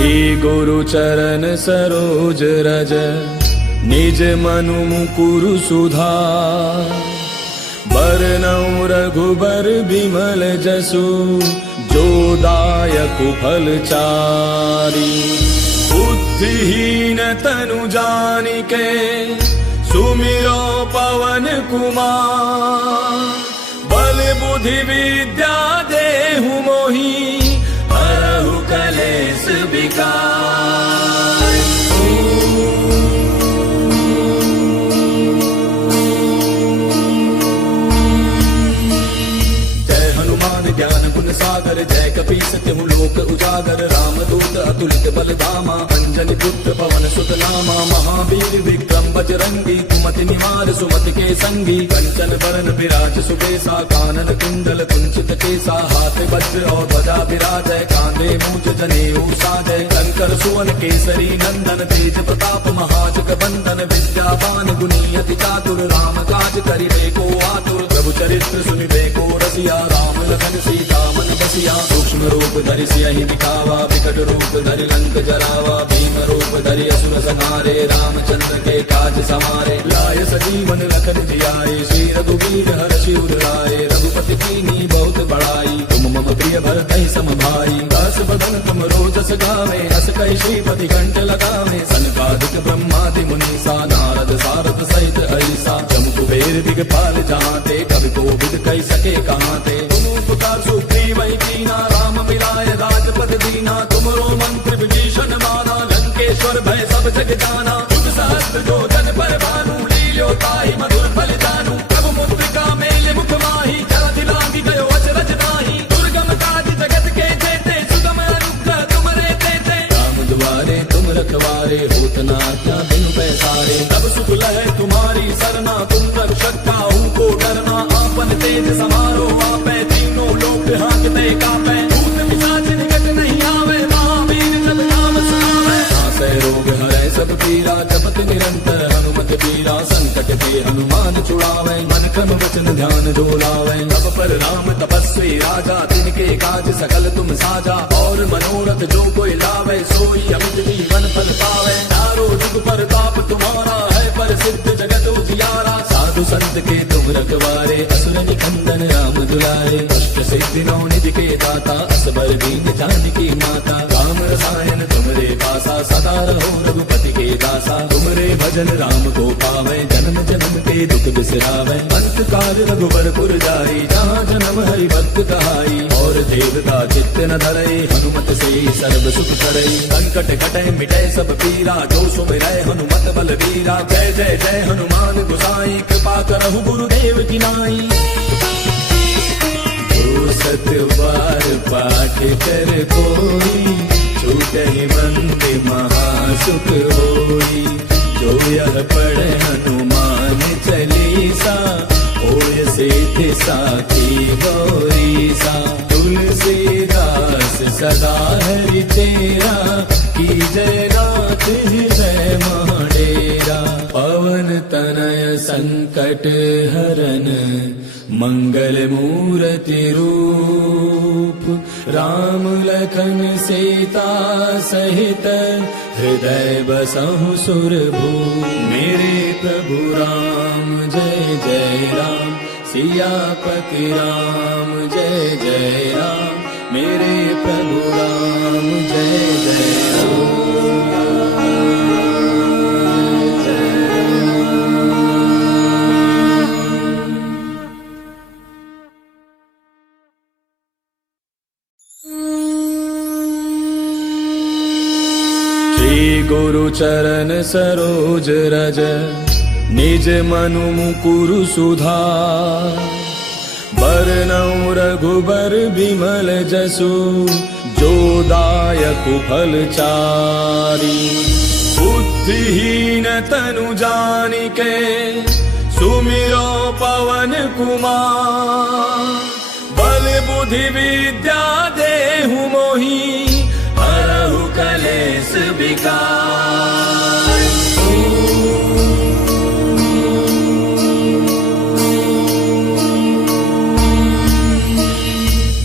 श्री गुरु चरण सरोज रज निज मनु मुकुरु सुधार। बरनउँ रघुबर बिमल जसु जो दायकु फल चारि। बुद्धिहीन तनु जानिके सुमिरो पवन कुमार। बल बुद्धि विद्या देहु मोहि हरहु कलेस विकार। ज्ञान गुण सागर जय कपीस तिहु लोक उजागर। रामदूत अतुलित बल धामा अंजनी पुत्र पवन सुत नामा। महावीर विक्रम बजरंगी कुमति निवार सुमति के संगी। कंचन बरन विराज सुबेसा कानन कुंडल कुंचित केसा। हाथ वज्र और ध्वजा विराजय कांधे मूंज जनेऊ साजय। शंकर सुवन केसरी नंदन तेज प्रताप महाजग बंदन। विद्यावान गुणी अति चातुर राम काज करिबे को आतुर। प्रभु चरित्र सुनिबे को रसिया राम लखन सीता मन बसिया। सूक्ष्म रूप धरि सियहि दिखावा विकट रूप धरि लंक जरावा। भीम रूप धरि असुर संहारे रामचंद्र के काज समारे। लाय सजीवन लखन जियाए श्री रघुवीर हर्षि उर लाए। रघुपति कीन्ही बहुत बड़ाई तुम मम प्रिय भरतहि सम भाई। दास बदन तुम रोजस गावे अस कहि श्रीपति कंठ लगावे। सनकादिक ब्रह्मादि मुनीसा नारद सारद सहित ऐसा। जम कुबेर दिगपाल जहांते कवि कोविद कहि सके कहांते। पुकार सुग्रीवहि कीना राम मिलाय राजपद दीना। तुमरो मंत्र विभीषण माना लंकेश्वर भय सब जग जाना। युग सहस्त्र जो जन पर भानु लील्यो ताहि मधुर फल जानू। प्रभु मुद्रिका मेल मुख माहि जलधि लांघि गयो अचरज ताहि। दुर्गम काज जगत के जेते सुगम अनुग्रह तुमरे तेते। राम दुआरे तुम रखवारे होत न आज्ञा बिनु पैसारे। तब सुख लहै तुम्हारी सरना तुम रक्षक काहू को डरना। आपन तेज समारो आपै लोक हांकते कांपे। भूत पिशाच निकट नहीं आवे महावीर जब नाम सुनावे। नासै रोग हरै सब पीरा जपत निरंतर हनुमत पीरा। संकट ते हनुमान छुड़ावे मन क्रम वचन ध्यान जो लावे। तब पर राम तपस्वी राजा तिनके काज सकल तुम साजा। और मनोरथ जो कोई लावे सोई अमित जीवन फल पावे। चारों जुग परताप तुम्हारा है प्रसिद्ध जगत उजियारा। साधु संत के तुम रखवारे असुर निकंदन राम दुलारे। अष्ट सिद्धि नौ निधि के दाता असबर दीन जानकी माता। राम रसायन तुमरे पासा सदा रहो रघुपति के दासा। तुमरे भजन राम को पावे जन्म जन्म के दुख बिसरावे। अंत काल रघुबर पुर जाई जहाँ जन्म हरि भक्त कहाई। और देवता चित्त न धरई हनुमत से सर्व सुख करई। संकट कटै मिटै सब पीरा जो सुमिरै हनुमत बल वीरा। जय जय जय हनुमान गोसाई कृपा करहु गुरुदेव की नाई। सत बार पाठ कर कोई छूटहि मंद महासुख होई। जो यह पढ़े हनुमान चालीसा होय सिद्धि साखी गौरीसा। तुलसीदास सदा हरि तेरा की जय नाथ हृदय महडेरा। पवन तनय संकट हरन मंगल मूर्ति रूप। राम लखन सीता सहित हृदय बसहु सुरभूप। मेरे प्रभु राम जय जय राम सियापति राम जय जय राम। मेरे प्रभु राम जय जय राम। गुरु चरण सरोज रज निज मनु मुकुरु सुधार। बरनउँ रघुबर बिमल जसु जो दायकु फल चारि। बुद्धिहीन तनु जानिके सुमिरो पवन कुमार। बल बुद्धि विद्या देहु मोहि हरहु कलेस विकार।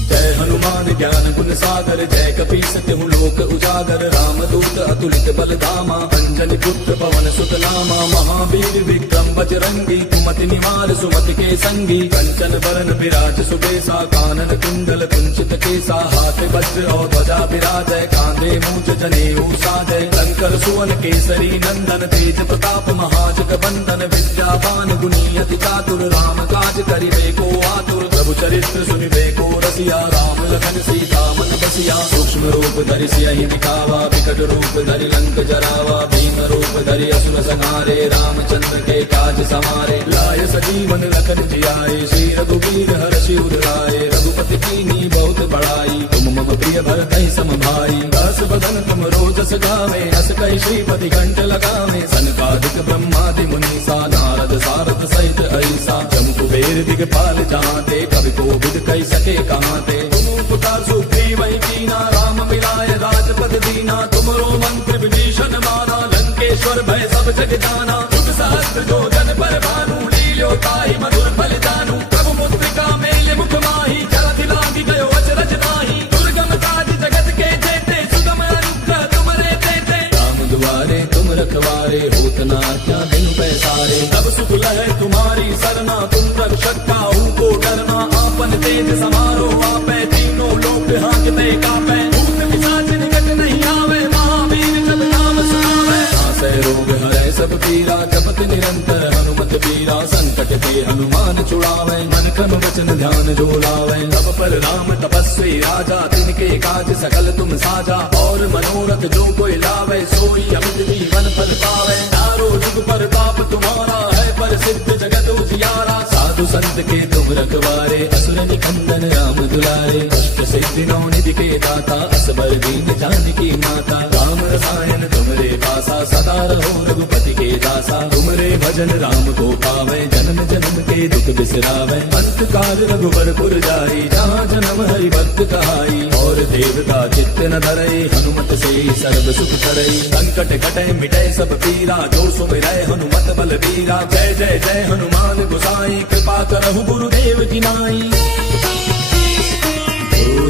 जय हनुमान ज्ञान गुण सागर जय कपीस तिहु लोक उजागर रामदूत अतुलित बल धामा अंजनी पुत्र पवन सुत नामा महावीर विक्रम बजरंगी कुमति निवार सुमति के संगी कंचन बरन विराज सुबेसा कानन कुंडल कुंचित केसा हाथ वज्र और ध्वजा विराजय कांधे मूंज जनेऊ साजय शंकर सुवन केसरी नंदन तेज प्रताप महाजग बंदन विद्यावान गुणी अति चातुर राम काज करिबे को आतुर प्रभु चरित्र सुनिबे को रसिया राम लखन सीता मन बसिया सूक्ष्म रूप धरि सियहि दिखावा विकट रूप धरि लंक जरावा भीम रूप धरि असुर संहारे रामचंद्र के काज समारे लाय सजीवन लखन जियाए श्री रघुवीर हर्षि उर लाए रघुपति कीन्ही बहुत बड़ाई तुम मम प्रिय भरतहि सम भाई दास बदन तुम रोजस गावे अस कहि श्रीपति कंठ लगावे सनकादिक ब्रह्मादि मुनीसा नारद सारद सहित ऐसा जम कुबेर दिगपाल जाते कवि कोविद कहि सके कहाते तुम उपकार सुग्रीव कीना राम मिलाय राजपद दीना तुमरो मंत्र विभीषण माना लंकेश्वर भय सब जग जाना जुग सहस्त्र जो जन पर भानु लील्यो ताहि मधुर फल जानू प्रभु मुद्रिका मेल मुख माही जलधि लागी गयो अचरज माही दुर्गम काज जगत के जेते सुगम अनुग्रह तुमरे तेते राम दुआरे तुम रखवारे होत न आज्ञा बिनु पैसारे तब सुख लहै तुम्हारी सरना तुम रक्षक काहू को डरना आपन तेज समारो आपै तीनों लोक हांकते कापै भूत पिशाच निकट नहीं आवे महावीर जब नाम सुनावे नासै रोग हरै सब पीरा जपत निरंतर हनुमत पीरा संकट ते हनुमान छुड़ावे मन क्रम वचन ध्यान जो लावे तब पर राम तपस्वी राजा तिनके काज सकल तुम साजा और मनोरथ जो कोई लावे सोई अमित जीवन फल पावे चारों जुग पर ताप तुम्हारा है पर सिद्ध जगत उजियारा साधु संत के तुम रखवारे असुर निकंदन राम दुलारे अष्ट सिद्धि नौ निधि के दाता असबर दीन जानकी माता राम रसायन तुमरे पासा सदा रहो रघुपति के दासा तुमरे भजन राम को पावे जन्म जन्म के दुख बिसरावे अंत काल रघुबर पुर जाई जहाँ जन्म हरि भक्त कहाई और देवता चित्त न धरई हनुमत से सर्व सुख करई संकट कटै मिटै सब पीरा जो सुमिरै हनुमत बल बीरा जय जय जय हनुमान गोसाई कृपा करहु गुरुदेव की नाई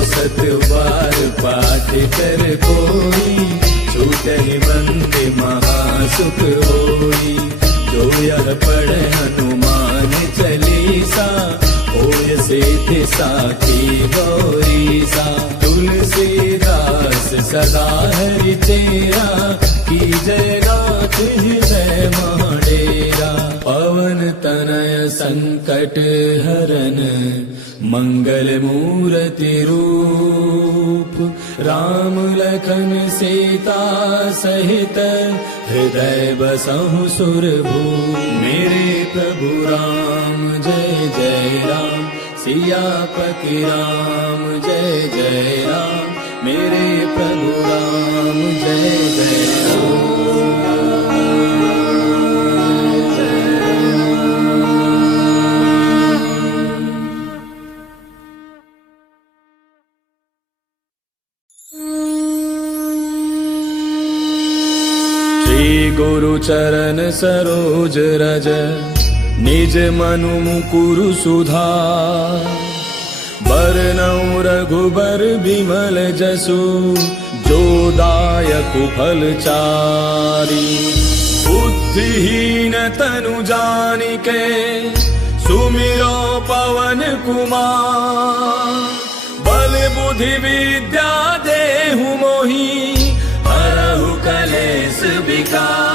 सत बार पाठ कर कोई छूटहि बंदे महासुख होई जो यह पढ़े हनुमान चालीसा होय सिद्धि साखी गौरीसा तुलसीदास सदा हरि तेरा की जय नाथ हृदय महाडेरा पवन तनय संकट हरन मंगल मूर्ति रूप राम लखन सीता सहित हृदय बसहु सुरभूप मेरे प्रभु राम जय जय राम सियापति राम जय जय राम मेरे प्रभु राम जय जय राम गुरु चरण सरोज रज निज मनु मुकुरु सुधार बरनउँ रघुबर बिमल जसु जो दायक फल चारि बुद्धिहीन तनु जानिके सुमिरो पवन कुमार बल बुद्धि विद्या देहु मोहि हरहु कलेश विकार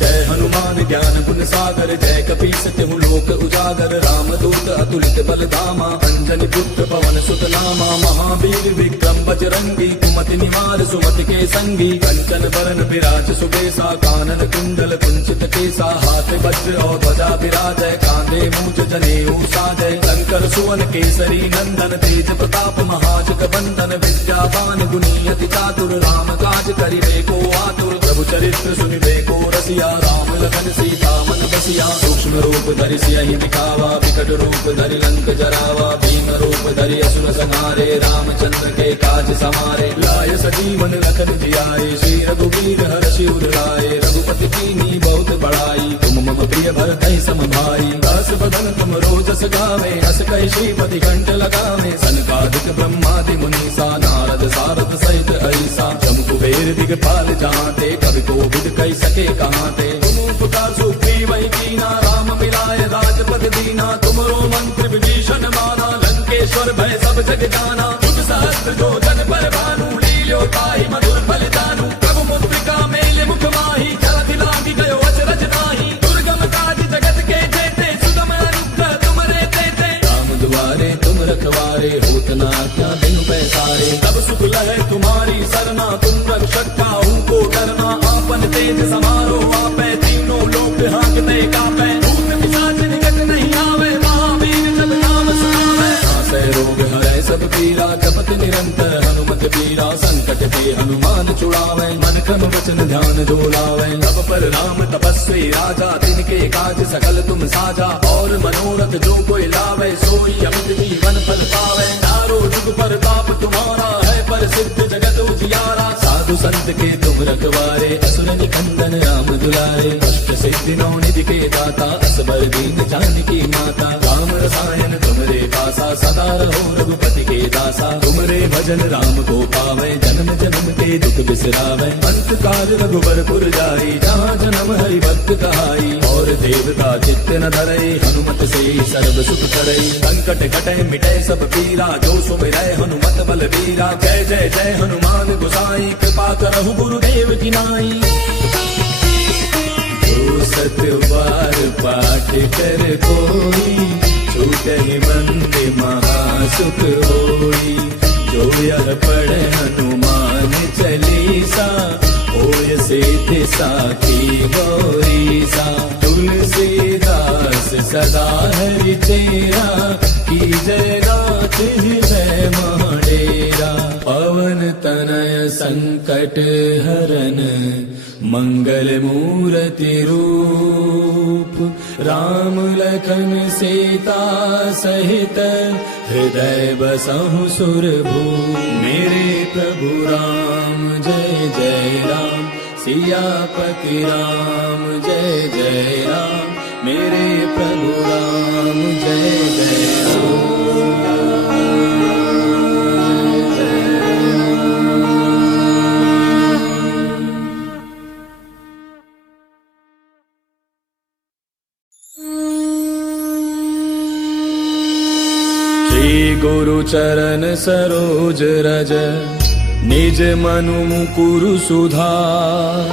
जय हनुमान ज्ञान गुण सागर जय कपीस तिहु लोक उजागर रामदूत अतुलित बल धामा अंजनी पुत्र पवन सुत नामा महावीर विक्रम बजरंगी कुमति निवार सुमति के संगी कंचन बरन विराज सुबेसा कानन कुंडल कुंचित केसा हाथ वज्र और ध्वजा विराजय कांधे मूंज जनेऊ साजय शंकर सुवन केसरी नंदन तेज प्रताप महाजग बंदन विद्यावान गुणी अति चातुर राम काज करिबे को आतुर प्रभु चरित्र सुनिबे को रसिया राम लखन सीता मन बसिया सूक्ष्म रूप धरि सियहि दिखावा विकट रूप धरि लंक जरावा भीम रूप धरि असुर संहारे रामचंद्र के काज समारे लाय सजीवन लखन जियाए श्री रघुवीर हर्षि उर लाए रघुपति कीन्ही बहुत बड़ाई भरतहि सम भाई। दास बदन तुम रोजस गावे, अस कहि श्रीपति कंठ लगावे। सनकादिक ब्रह्मादि मुनीसा, नारद सारद सहित ऐसा। जम कुबेर दिगपाल जहांते, कवि कोविद कहि सके कहांते। तुम उपकार सुग्रीवहि कीना, राम मिलाए राजपद दीना। तुमरो मंत्र विभीषण माना, लंकेश्वर भय सब जग जाना। तुझ सहस्त्र जो जन पर भानु, लील्यो ताहि मधुर फल जानू। प्रभु मुद्रिका मेल मुख माही, जलधि लागी गयो अचरज नाही। दुर्गम काज जगत के जेते, सुगम अनुग्रह तुमरे तेते। राम दुआरे तुम रखवारे, होत न आज्ञा बिनु पैसारे। तब सुख लहै तुम्हारी सरना, तुम रक्षक काहू को डरना। आपन तेज समारो आपै, तीनों लोक हांकते कापै। भूत पिशाच निकट नहीं आवे, महावीर जब नाम सुनावे। नासै रोग हरै सब पीरा, जपत निरंतर हनुमत पीरा। संकट ते हनुमान छुड़ावे, मन क्रम वचन ध्यान जो लावे। तब पर राम तपस्वी राजा, तिनके काज सकल तुम साजा। और मनोरथ जो कोई लावे, सोई अमित जीवन फल पावे। चारों जुग प्रताप तुम्हारा है, प्रसिद्ध जगत उजियारा। साधु संत के तुम रखवारे, असुर निकंदन राम दुलारे। अष्ट सिद्धि नौ निधि के दाता, असबर दीन जानकी माता। राम रसायन तुमरे पासा, सदा रहो रघुपति के दासा। तुमरे भजन राम को पावे, जन्म जन्म के दुख बिसरावे। अंत काल रघुबरपुर जाई, जहाँ जन्म हरि भक्त कहाई। और देवता चित्त न धरई, हनुमत से सर्व सुख करई। संकट कटै मिटै सब पीरा, जो सुमिरै हनुमत बल वीरा। जय जय जय हनुमान गोसाई, कृपा करहु गुरुदेव की नाई। जो सत बार पाठ कर कोई, छूटहि मंद महासुख होई। जो यह पढ़े हनुमान चालीसा, होय सिद्धि साखी गौरीसा। तुलसीदास सदा हरि चेरा, की जय नाथ हृदय महडेरा। पवन तनय संकट हरन, मंगल मूर्ति रूप। राम लखन सीता सहित, हृदय बसहु सुरभूप। मेरे प्रभु राम जय जय राम, सियापति राम जय जय राम। मेरे प्रभु राम जय जय राम। गुरु चरण सरोज रज, निज मनु मुकुरु सुधार।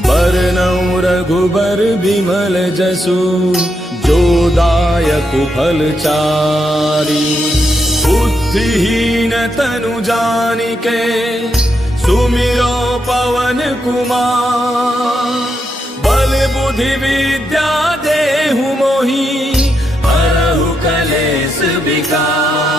बरनउँ रघुबर बिमल जसु, जो दायक फल चारि। बुद्धिहीन तनु जानिके, सुमिरो पवन कुमार। बल बुद्धि विद्या देहु मोहि, हरहु कलेश विकार।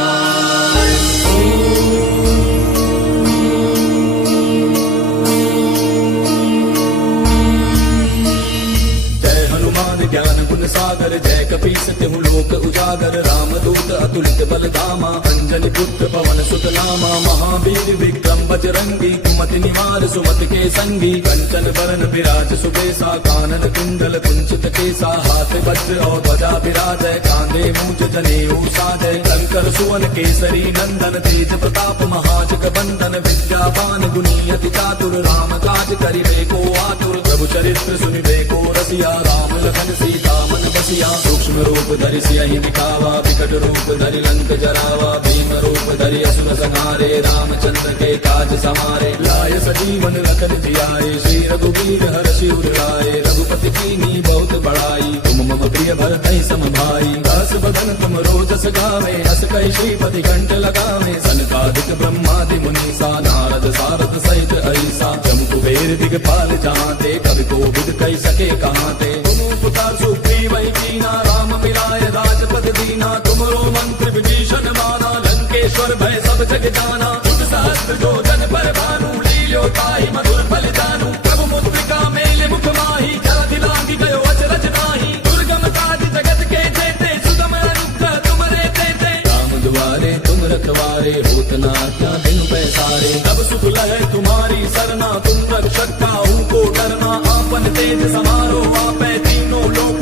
जय हनुमान ज्ञान गुण सागर, जय कपीस तिहु लोक उजागर। रामदूत अतुलित बल धामा, अंजनी पुत्र पवन सुत नामा। महावीर विक्रम बजरंगी, कुमति निवार सुमति के संगी। कंचन बरन विराज सुबेसा, कानन कुंडल कुंचित केसा। हाथ वज्र और ध्वजा विराजय, कांधे मूंज जनेऊ साजय। शंकर सुवन केसरी नंदन, तेज प्रताप महाजग बंदन। विद्यावान गुणी अति चातुर, राम काज करिबे को आतुर। प्रभु चरित्र सुनिबे को रसिया, राम लखन सीता मन बसिया। सूक्ष्म रूप धरि सियहि दिखावा, विकट रूप धरि लंक जरावा। भीम रूप धरि असुर संहारे, रामचंद्र के काज समारे। लाय सजीवन लखन जियाए, श्री रघुवीर हर्षि उर लाए। रघुपति कीन्ही बहुत बड़ाई, तुम मम प्रिय भरतहि सम भाई। दास बदन तुम रोजस गावे, अस कहि श्रीपति कंठ लगावे। सनकादिक ब्रह्मादि मुनीसा, नारद सारद सहित ऐसा। जम कुबेर दिगपाल जहांते, कवि कोविद कहि सके कहांते। तुम उपकार सुग्रीवहि कीना, राम मिलाए राजपद दीना। तुमरो मंत्र विभीषण माना, लंकेश्वर भय सब जग जाना। तुझ सहस्त्र जो जन पर भानु, लील्यो ताहि मधुर फल जानू। प्रभु मुद्रिका मेल मुख माही, जलधि लागी गयो अचरज नाही। दुर्गम काज जगत के जेते, सुगम अनुग्रह तुमरे तेते। राम दुआरे तुम रखवारे, होत न आज्ञा बिनु पैसारे। तब सुख लहै तुम्हारी सरना, तुम रक्षक काहू को डरना। आपन तेज समारो आपै, तीनों लोक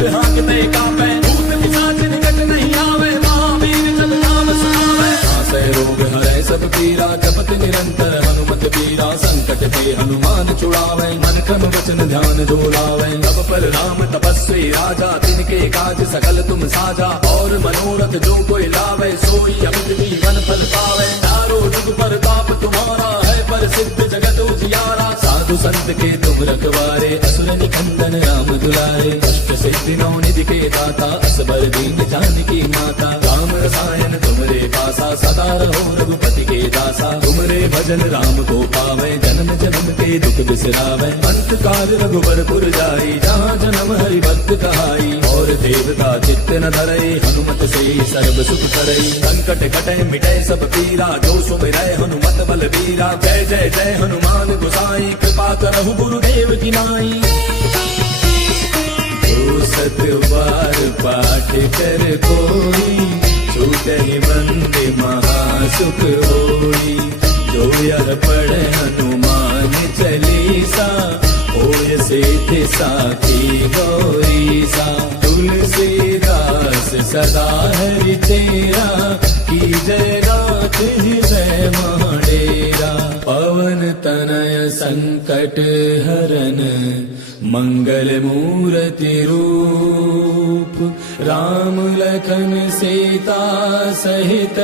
छुड़ावे, मन क्रम वचन ध्यान जो लावे। तब पर राम तपस्वी राजा, तिनके काज सकल तुम साजा। और मनोरथ जो कोई लावे, सोई अमित जीवन फल पावे। चारों जुग परताप तुम्हारा है, पर सिद्ध जगत उजियारा। साधु संत के तुम रखवारे, असुर निकंदन राम दुलारे। अष्ट सिद्धि नौ निधि के दाता, असबर दीन जानकी माता। राम रसायन तुमरे पासा, सदा रहो रघुपति के दासा। तुमरे भजन राम को पावे, जन्म जन्म के दुख बिसरावे। अंत काल रघुबर पुर जाई, जहाँ जन्म हरि भक्त कहाई। और देवता चित्त न धरई, हनुमत से सर्व सुख करई। संकट कटे मिटे सब पीरा, जो सुमिरै हनुमत बल बीरा। जय जय जय हनुमान गोसाई, कृपा करहु गुरुदेव की नाई। जो सत बार पाठ कर कोई, छूटहि बंदे महासुख होई। जो यह पढ़े हनुमान चालीसा, होय सिद्ध साखी गौरीसा। तुलसीदास सदा हरि तेरा, की जय नाथ हृदय महडेरा। पवन तनय संकट हरन, मंगल मूर्ति रूप। राम लखन सीता सहित,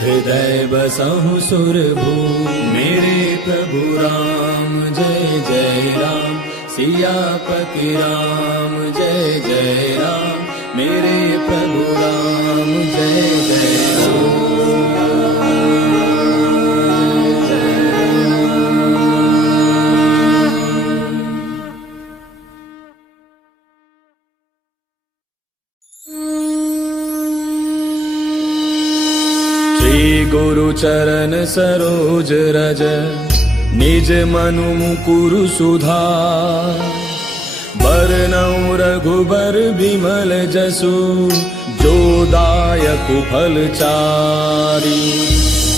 हृदय बसहु सुरभूप। मेरे प्रभु राम जय जय राम, सियापति राम जय जय राम। मेरे प्रभु राम जय जय राम। गुरु चरण सरोज रज, निज मनु मुकुरु सुधार। बरनउँ रघुबर बिमल जसु, जो दायक फल चारि।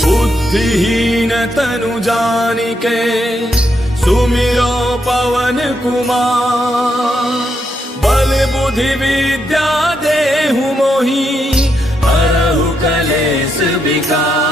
बुद्धिहीन तनु जानिके, सुमिरो पवन कुमार। बल बुद्धि विद्या देहु मोहि, हरहु कलेश विकार।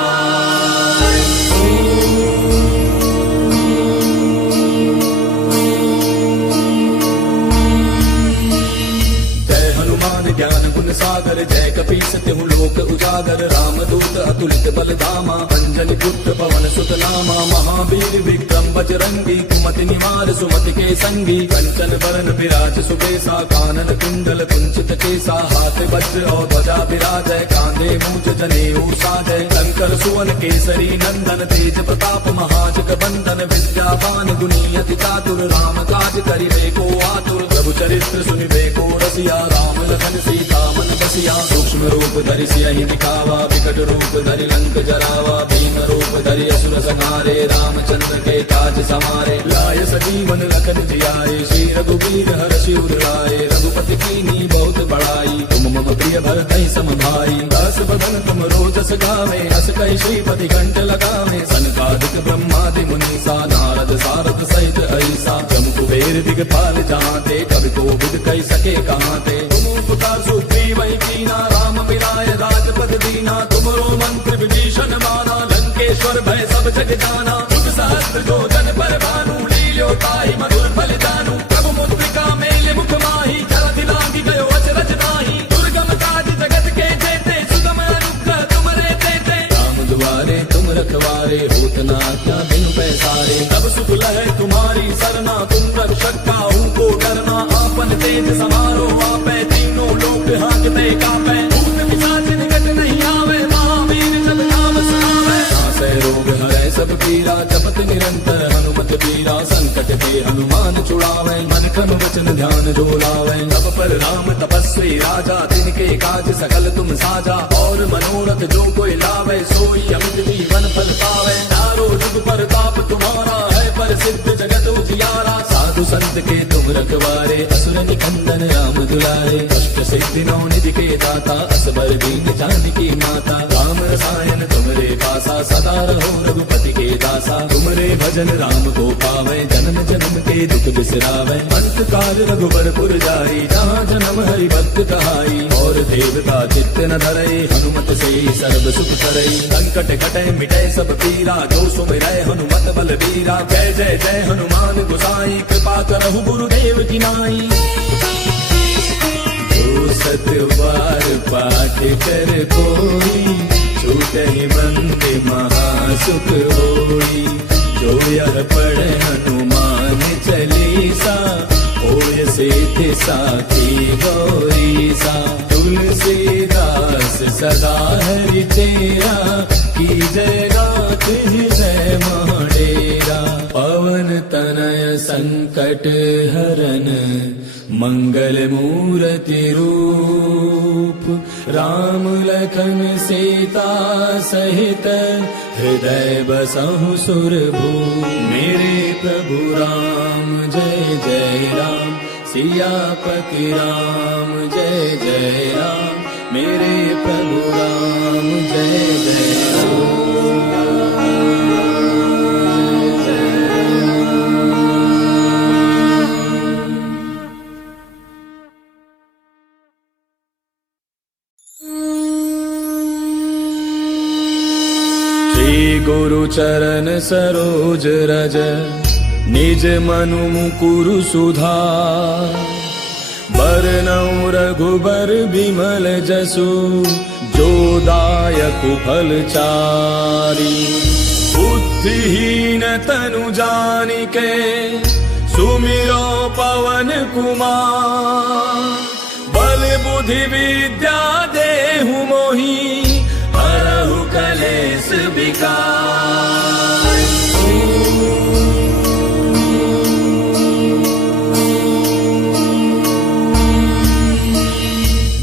जय हनुमान ज्ञान गुण सागर, जय कपीस तिहु लोक उजागर। रामदूत अतुलित बल धामा, अंजनी पुत्र पवन सुत नामा। महावीर विक्रम बजरंगी, कुमति निवार सुमति के संगी। कंचन बरन विराज सुबेसा, कानन कुंडल कुंचित केसा। हाथ वज्र और ध्वजा विराजय, कांधे मूंज जनेऊ साजय। शंकर सुवन केसरी नंदन, तेज प्रताप महाजग बंदन। विद्यावान गुणी अति चातुर, राम काज करिबे को आतुर। प्रभु चरित्र सुनिबे को रसिया, राम लखन सीता मन बसिया। सूक्ष्म रूप धरि सियहि दिखावा, विकट रूप धरि लंक जरावा। भीम रूप धरि असुर संहारे, रामचंद्र के काज समारे। लाय सजीवन लखन जियाए, श्री रघुबीर हरषि उर लाए। रघुपति कीन्ही बहुत बड़ाई, तुम मम प्रिय भरतहि सम भाई। दास बदन तुम रोजस गावे, हस कहि श्रीपति कंठ लगावे। सनकादिक ब्रह्मादि मुनीसा, नारद सारद सहित अहिसा। जम कुबेर दिगपाल जहाते, कवि कोविद कहि सके कहाते। तुम उपकार सुग्रीवहि कीना, राम मिलाय राजपद दीना। तुमरो मंत्र विभीषण माना, लंकेश्वर भय सब जग जाना। जुग सहस्त्र जो जन पर भानु, लील्यो ताहि मधुर फल जानू। प्रभु मुद्रिका मेले मुख माहि, जलधि लांघि गयो अचरज नाहि। दुर्गम काज जगत के जेते, सुगम अनुग्रह तुमरे तेते। राम दुआरे तुम रखवारे, होत न आज्ञा बिनु पैसारे। तब सुख लहै तुम्हारी सरना, तुम रक्षक काहू को डरना। आपन तेज समारो आपै, तीनों लोक हांकते कांपै। भूत पिशाच निकट नहीं आवे, महावीर जब नाम सुनावे। नासै रोग हरै सब पीरा, जपत निरंतर हनुमत बीरा। संकट ते हनुमान छुड़ावे, मन क्रम वचन ध्यान जो लावे। तब पर राम तपस्वी राजा, तिनके काज सकल तुम साजा। और मनोरथ जो कोई लावे, सोई अमित जीवन फल पावे। चारों जुग परताप तुम्हारा है, पर सिद्ध जगत उजियारा। साधु संत के तुम रखवारे, असुर निकंदन राम दुलारे। अष्ट सिद्धि नौ निधि के दाता, असबर दीन जानकी माता। राम रसायन तुमरे पासा, सदा रहो रघुपति के दासा। तुमरे भजन राम को पावे, जन्म जन्म के दुख बिसरावे। अंत काल रघुबर पुर जाई, जहाँ जन्म हरि भक्त कहाई। और और देवता चित्त न धरई हनुमत से सर्व सुख करई। संकट कटे मिटे सब पीरा जो सुमिरै हनुमत बल बीरा। जय जय जय हनुमान गोसाई कृपा करहु गुरुदेव की नाई। जो सत बार पाठ कर कोई छूटहि बंदे महासुख होई। जो यह पढ़े हनुमान चालीसा होय सिद्धि साखी गौरीसा। तुलसीदास सदा हरि चेरा की जय गात हृदय महडेरा। पवन तनय संकट हरन मंगल मूर्ति रूप। राम लखन सीता सहित हृदय बसहु सुरभूप। मेरे प्रभु राम जय जय राम सियापति राम जय जय राम। मेरे प्रभु राम जय जय गुरु चरण सरोज रज निज मनु मुकुरु सुधार। बरनउँ रघुबर बिमल जसु जो दायक फल चारि। बुद्धिहीन तनु जानिके सुमिरो पवन कुमार। बल बुद्धि विद्या देहु मोहि हरहु कलेश विकार।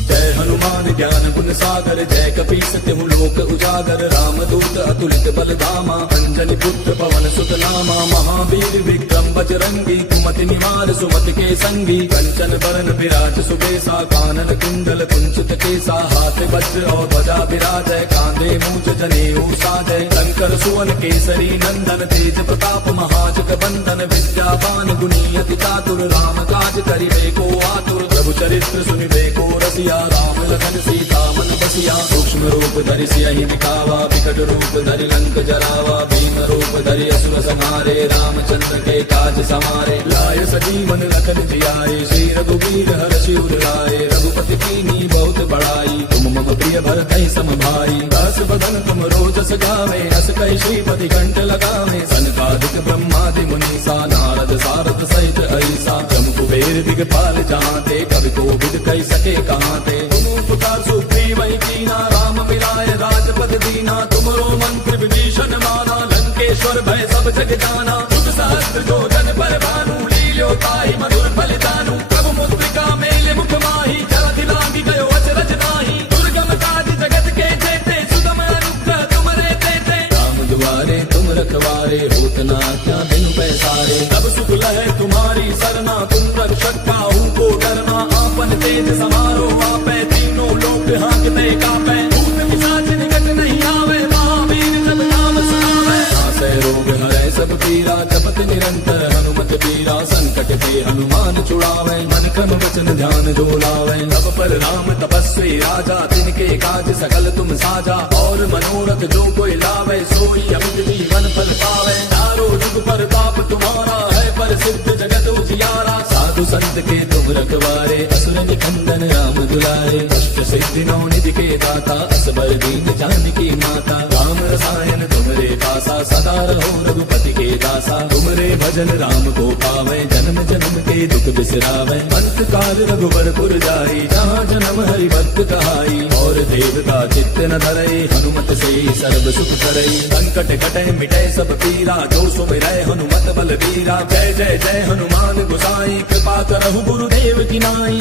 जय हनुमान ज्ञान गुण सागर जय कपीस तिहु लोक उजागर। रामदूत अतुलित बल धामा अंजनी पुत्र पवन सुत नामा। महावीर विक्रम बजरंगी कुमति निवार सुमति के संगी। कंचन बरन विराज सुबेसा कानन कुंडल कुंचित केसा। हाथ वज्र और ध्वजा विराजय कांधे मूंज जनेऊ साजय। शंकर सुवन केसरी नंदन तेज प्रताप महाजग बंदन। विद्यावान गुणी अति चातुर राम काज करिबे को आतुर। प्रभु चरित्र सुनिबे को रसिया राम लखन सीता मन बसिया। सूक्ष्म रूप धरि सियहि दिखावा विकट रूप धरि लंक जरावा। भीम रूप धरि असुर संहारे रामचंद्र के काज समारे। लाय सजीवन लखन जियाए श्री रघुवीर हर्षि उर लाए। रघुपति कीन्ही बहुत बड़ाई तुम मम प्रिय भरतहि सम भाई। दास बदन तुम रोजस गावे अस कहि श्रीपति कंठ लगावे। सनकादिक ब्रह्मादि मुनीसा नारद सारद सहित ऐसा। जम कुबेर दिगपाल जहांते कवि कोविद कहि सके कहांते। तुम उपकार सुग्रीव कीना राम मिलाय राजपद दीना। तुमरो मंत्र विभीषण माना लंकेश्वर भय सब जग जाना। जुग सहस्त्र जो जन पर भानु लील्यो ताहि मधुर फलितानु। प्रभु मुद्रिका मेले मुख माहि जलधि लांघि गयो अचरज नाहि। दुर्गम काज जगत के जेते सुगम अनुग्रह तुमरे तेते। राम दुआरे तुम रखवारे होत न आज्ञा बिनु पैसारे। तब सुख लहै तुम्हारी सरना तुम रक्षक काहू को डरना। आपन तेज समारो आपै तीनों लोक हांकते कापै। भूत पिशाच निकट नहीं आवे महावीर जब नाम सुनावे। नासै रोग हरै सब पीरा जपत निरंतर हनुमत पीरा। संकट ते हनुमान छुड़ावे मन क्रम वचन ध्यान जो लावे। तब पर राम तपस्वी राजा तिनके काज सकल तुम साजा। और मनोरथ जो कोई लावे सोई अमित जीवन फल पावे। चारों जुग पर ताप तुम्हारा है प्रसिद्ध जगत उजियारा। साधु संत के तुम रखवारे असुर निकंदन राम दुलारे। अष्ट सिद्धि नौ निधि के दाता असबर दीन जानकी माता। राम रसायन तुमरे पासा सदा रहो रघुपति के दासा। तुमरे भजन राम को पावे जन्म जन्म के दुख बिसरावे। अंत काल रघुबर पुर जाई जहाँ जन्म हरि भक्त कहाई। और देवता चित्त न धरई हनुमत से सर्व सुख करई। संकट कटे मिटे सब पीरा जो सुमिरै हनुमत बल बीरा। जय जय जय हनुमान गोसाई कृपा करहु गुरुदेव की नाई।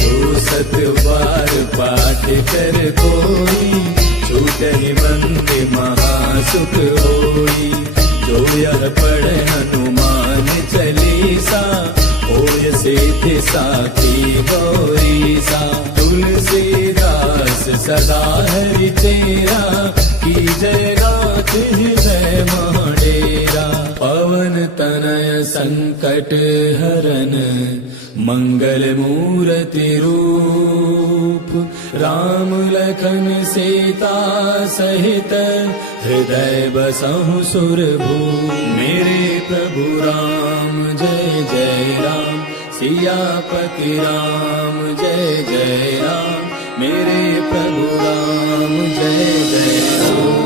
जो सत बार पाठ कर कोई छूटहि बंदे महासुख होई। जो यह पढ़े हनुमान चालीसा होय सिद्धि साखी गौरीसा। तुलसीदास सदा हरि चेरा की जय गात हृदय महडेरा। पवन तनय संकट हरन मंगल मूर्ति रूप राम लखन सीता सहित हृदय बसहु सुरभूप। मेरे प्रभु राम जय जय राम सियापति राम जय जय राम। मेरे प्रभु राम जय जय राम।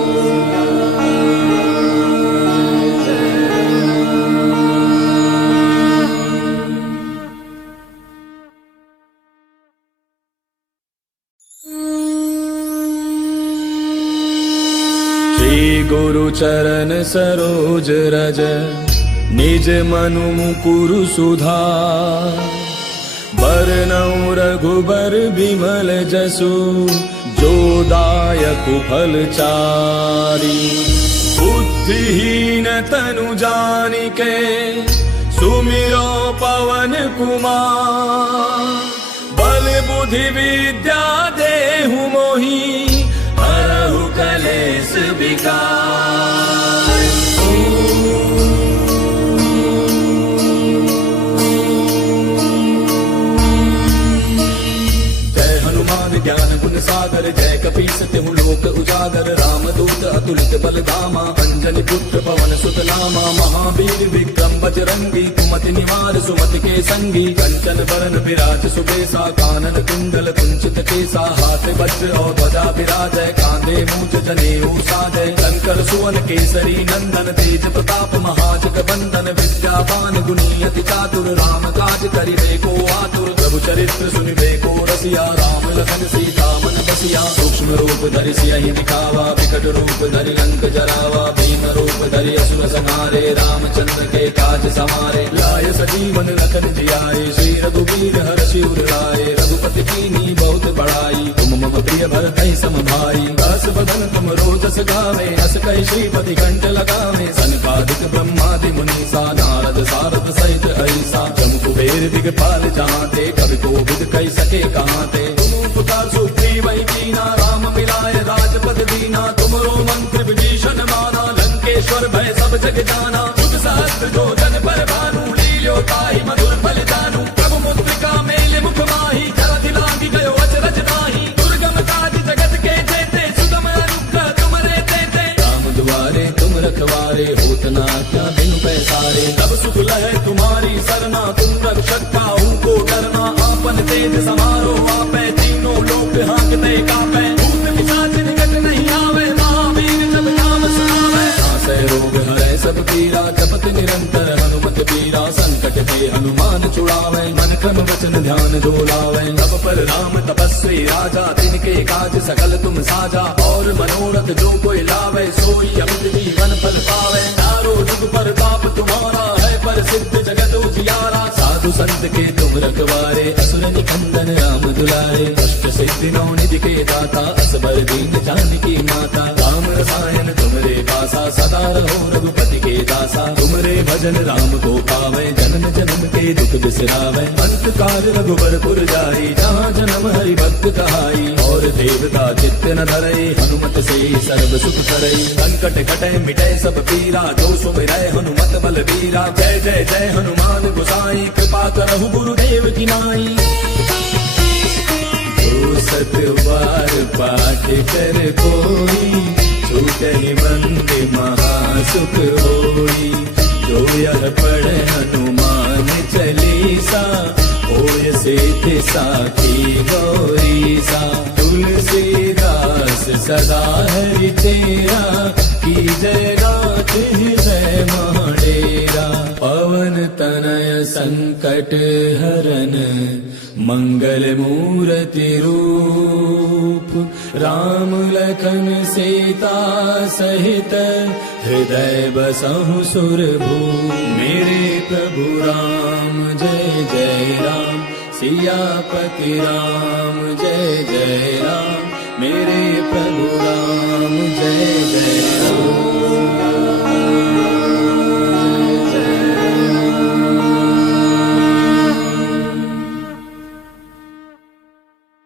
श्री गुरु चरण सरोज रज निज मनु मुकुरु सुधार। बरनउँ रघुबर बिमल जसु जो दायक फल चारि। बुद्धिहीन तनु जानिके सुमिरो पवन कुमार। बल बुद्धि विद्या देहु मोहि हरहु कलेश विकार। ज्ञान गुण सागर जय कपीस तिहु लोक उजागर। रामदूत अतुलित बल धामा अंजनी पुत्र पवन सुत नामा। महावीर विक्रम बजरंगी कुमति निवार सुमति के संगी। कंचन बरन विराज सुबेसा कानन कुंडल कुंचित केसा। हाथ वज्र और ध्वजा विराजय कांधे मूंज जनेऊ साजय। शंकर सुवन केसरी नंदन तेज प्रताप महाजग बंदन। विद्यावान गुणी अति चातुर राम काज करिबे को आतुर। प्रभु चरित्र सुनिबे को रसिया राम लखन सीता मन बसिया। सूक्ष्म रूप धरि सियहि दिखावा विकट रूप धरि लंक जरावा। भीम रूप धरि असुर संहारे रामचंद्र के काज समारे। लाय सजीवन लखन जियाए श्री रघुवीर हर्षि उर लाए। रघुपति कीन्ही बहुत बड़ाई तुम मम प्रिय भरतहि सम भाई। दास बदन तुम रोजस गावे अस कहि श्रीपति कंठ लगावे। सनकादिक ब्रह्मादि मुनीसा नारद सारद सहित अहिसा। जम कुबेर दिगपाल जहांते कवि कोविद कहि सके कहांते। पुकार सुग्रीव वही कीना राम मिलाए राजपद दीना। तुमरो मंत्र विभीषण माना लंकेश्वर भय सब जग जाना। युग सहस्त्र जो जन पर भानु लील्यो ताहि मधुर फल जानू। प्रभु मुद्रिका मेले मुख माही जलधि लांघि गयो अचरज नाही। दुर्गम काज जगत के जेते सुगम अनुग्रह तुमरे तेते। राम दुआरे तुम रखवारे होत न आज्ञा बिनु पैसारे। तब सुख लहै तुम्हारी सरना तुम रक्षक काहू को डरना। आपन तेज समारो आपै तीनों लोक हांकते कापै। भूत पिशाच निकट नहीं आवे महावीर जब नाम सुनावे। नासै रोग हरै सब पीरा जपत निरंतर हनुमत बीरा। संकट ते हनुमान छुड़ावे मन क्रम वचन ध्यान जो लावे। तब पर राम तपस्वी राजा तिनके काज सकल तुम साजा। और मनोरथ जो कोई लावे सोई अमित जीवन फल पावे। चारों जुग पर ताप तुम्हारा है प्रसिद्ध जगत उजियारा। साधु संत के तुम रखवारे असुर निकंदन राम दुलारे। अष्ट सिद्धि नौ निधि के दाता असबर दीन जानकी माता। राम रसायन तुमरे पासा सदा रहो रघुपति के दासा। तुमरे भजन राम को पावे जन्म जन्म के दुख बिसरावे। अंत काल रघुबर पुर जाई जहाँ जन्म हरि भक्त कहाई। और देवता चित्त न धरई हनुमत से सर्व सुख करई। संकट कटै मिटै सब पीरा जो सुमिरै हनुमत बल बीरा। जय जय जय हनुमान गोसाई कृपा करहु गुरुदेव की नाई। जो सत बार पाठ कर कोई छूटहि बंदे महासुख होई। जो यह पढ़े हनुमान चालीसा होय सिद्धि साखी गौरीसा। तुलसीदास सदा हरि तेरा की जय नाथ हृदय महाडेरा। पवन तनय संकट हरन मंगल मूर्ति रूप राम लखन सीता सहित हृदय बसहु सुरभूप। मेरे प्रभु राम जय जय राम सियापति राम जय जय राम। मेरे प्रभु राम जय जय राम।